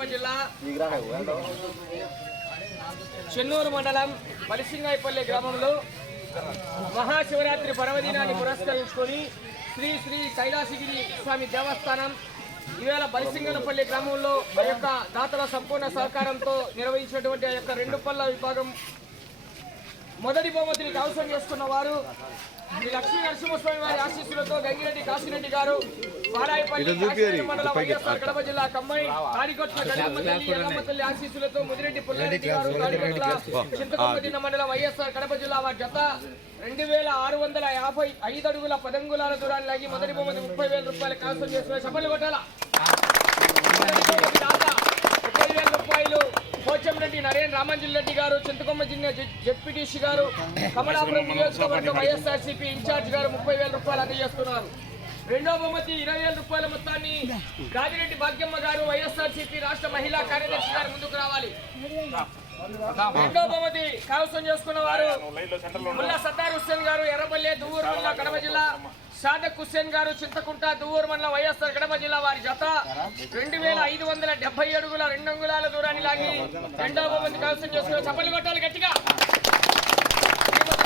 కడప జిల్లా చెన్నూరు మండలం బలిసింగాయపల్లి గ్రామంలో మహాశివరాత్రి పర్వదినాన్ని పురస్కరించుకొని శ్రీ శ్రీ కైలాసగిరి స్వామి దేవస్థానం ఈవేళ బలిసింగనపల్లి గ్రామంలో ఆ యొక్క దాతల సంపూర్ణ సహకారంతో నిర్వహించినటువంటి ఆ యొక్క రెండు పళ్ళ విభాగం మొదటి బహుమతిని కైవసం చేసుకున్న వారు శ్రీ లక్ష్మీ నరసింహస్వామి వారి ఆశీస్సులతో గంగిరెడ్డి కాశీరెడ్డి గారు వారాయపల్లి మండలం వైఎస్ఆర్ కడప జిల్లా కమ్మై తాడికొట్ల గంగమ్మ తల్లి ఆశీస్సులతో ముదిరెడ్డి పుల్లారెడ్డి గారు తాడికొట్ల చింతకొండ మండలం వైఎస్ఆర్ కడప జిల్లా వారి జత 2655 అడుగుల 10 అంగుళాల దూరాన్ని లాగి మొదటి బహుమతి 30,000 రూపాయలు కైవసం చేసుకున్న చప్పట్లు కొట్టాల 30,000 రూపాయలు పోచంరెడ్డి నరేన్ రామంజల్ రెడ్డి గారు చింతకొమ్మ జిల్లా జెడ్పీటీసీ గారు కమలాపురం నియోజకవర్గం వైఎస్ఆర్సీపీ ఇన్ఛార్జ్ గారు 30,000 రూపాయలు అందజేస్తున్నారు. రెండో బహుమతి 20,000 రూపాయల మొత్తాన్ని గాదిరెడ్డి భాగ్యమ్మ గారు వైఎస్ఆర్సీపీ రాష్ట్ర మహిళా కార్యదర్శి గారు ముందుకు రావాలి. రెండో బహుమతి కైవసం చేసుకున్న వారు ముల్లా సత్తార్ హుస్సేన్ గారు ఎర్రపల్లి దువ్వూరు మండలం కడప జిల్లా, షాదక్ హుస్సేన్ గారు చింతకుంట దువ్వూరు మండలం వైఎస్ఆర్ కడప జిల్లా వారి జత 2,570 అడుగుల 2 అంగుళాల దూరాన్ని లాగి రెండో బహుమతి కైవసం చేసుకున్న చప్పట్లు కొట్టాలి గట్టిగా.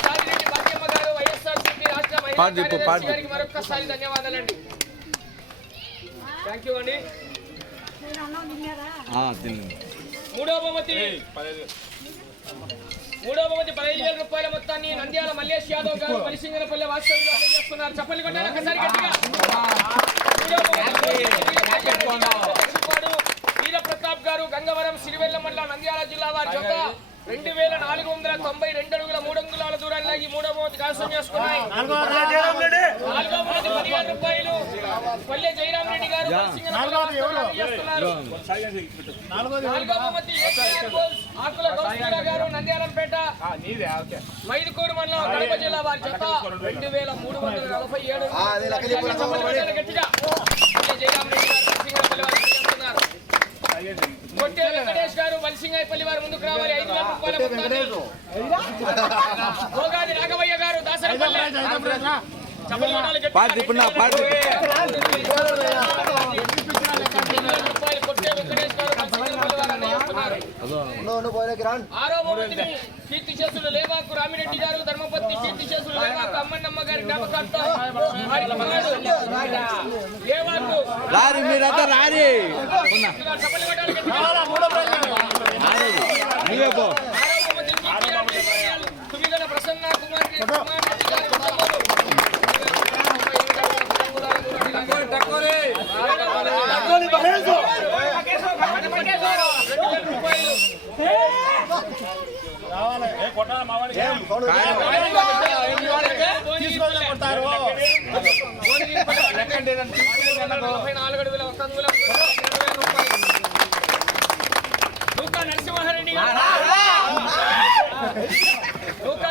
గాదిరెడ్డి భాగ్యమ్మ గారు వైఎస్ఆర్సీపీ రాష్ట్ర మహిళా కార్యదర్శి గారికి మరొకసారి ధన్యవాదాలండి. థ్యాంక్ యూ అండి. మూడో బహుమతి 15,000 రూపాయల మొత్తాన్ని నంద్యాల మల్లేష్ యాదవ్ గారు బలిసింగనపల్లి వాస్తవ్యంగా అందజేస్తున్నారు. చప్పట్లు కొట్టాలి ఒకసారి గట్టిగా. వీర ప్రతాప్ గారు గంగవరం సిరివెల్ల మండలం నంద్యాల జిల్లా వారి జత 2,492 అడుగుల 3 అంగుళాల దూరాన్ని లాగి మూడో బహుమతి కైవసం చేసుకున్నాయి. నాలుగో బహుమతి 10,000 రూపాయలు పల్లె జయరాం రెడ్డి గారు నాలుగో బహుమతి ఆకుల గౌస్కూర గారు నంద్యాలంపేట మైదుకూరు మండలం కడప జిల్లా వారి జత 2,347 గట్టిగా పల్లె జయరాం రెడ్డి గారు చేస్తున్నారు. కొట్టే వెంకటేష్ గారు బలిసింగాయపల్లి వారు ముందుకు రావాలి. 5,000 రూపాయల మొత్తాన్ని భోగాది రాఘవయ్య గారు దాసరపల్లి కొట్టే వెంకటేష్ గారు ఆరో బహుమతిని కీర్తి చేసులు లేవాకు రామిరెడ్డి గారు ధర్మపత్ని కీర్తి చేసులు లేవాకు అమ్మన్నమ్మ గారి జ్ఞాపకార్థం లేవాకు తుమిగల ప్రసన్న కుమార్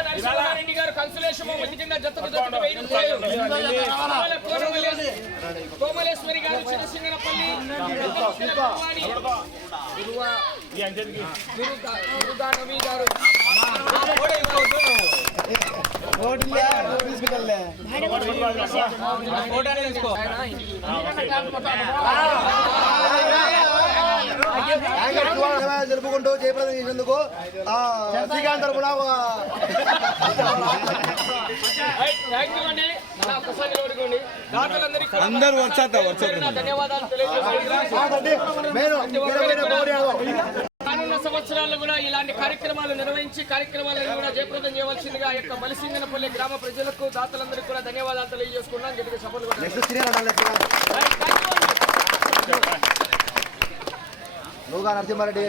నరసింహారెడ్డి గారు కన్సులేషన్ బహుమతి కింద జతకు 1,000 రూపాయలు. కోమలేశ్వరి గారు చిన్నసింగనపల్లి నవీ గారు జరుపుకుంటూ జయప్రదం చేసేందుకు శ్రీకాంత్ తరపున అందరూ ధన్యవాదాలు రానున్న సంవత్సరాల్లో కూడా ఇలాంటి కార్యక్రమాలు నిర్వహించి కార్యక్రమాలను కూడా జయప్రదం చేయవలసిందిగా యొక్క బలిసింగనపల్లి గ్రామ ప్రజలకు దాతలందరికీ కూడా ధన్యవాదాలు తెలియజేసుకున్నాం. గట్టిగా సపోర్ట్ నరసింహారెడ్డి